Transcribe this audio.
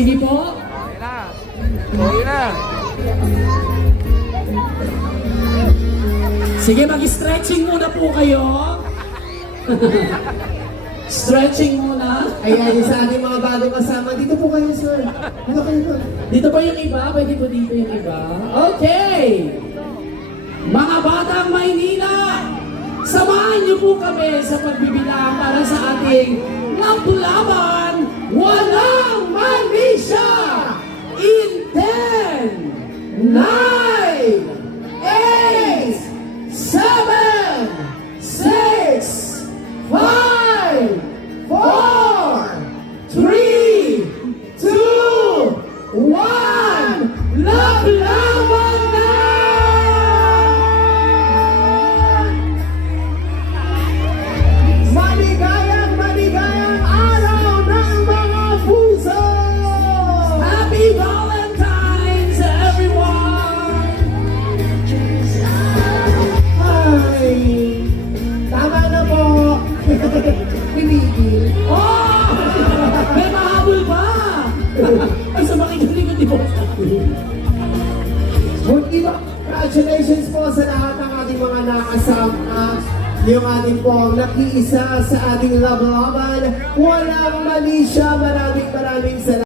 Sige po. Okay na. Okay na. Sige, mag-stretching muna po kayo. Stretching muna. Ayan, yung sa ating mga bagong kasama. Dito po kayo, sir. Dito kayo po. Dito pa yung iba? Pwede po dito yung iba? Okay! Mga Batang Maynila, samahan niyo po kami sa pagbibilang para sa ating laban, walang malisya! In 10, 9, 8, 7, 6, 5, 4, 3, 2, 1, laban na! Maligayang araw ng mga puso! Happy Valentine's, everyone! Hi! Tama na po! Pinigil. Oh! May mahabol pa! Ay, sa makikinig di po. Congratulations po sa lahat ng ating mga nakasama. Yung ating pong nakiisa sa ating laban. Walang mali siya. Maraming salamat.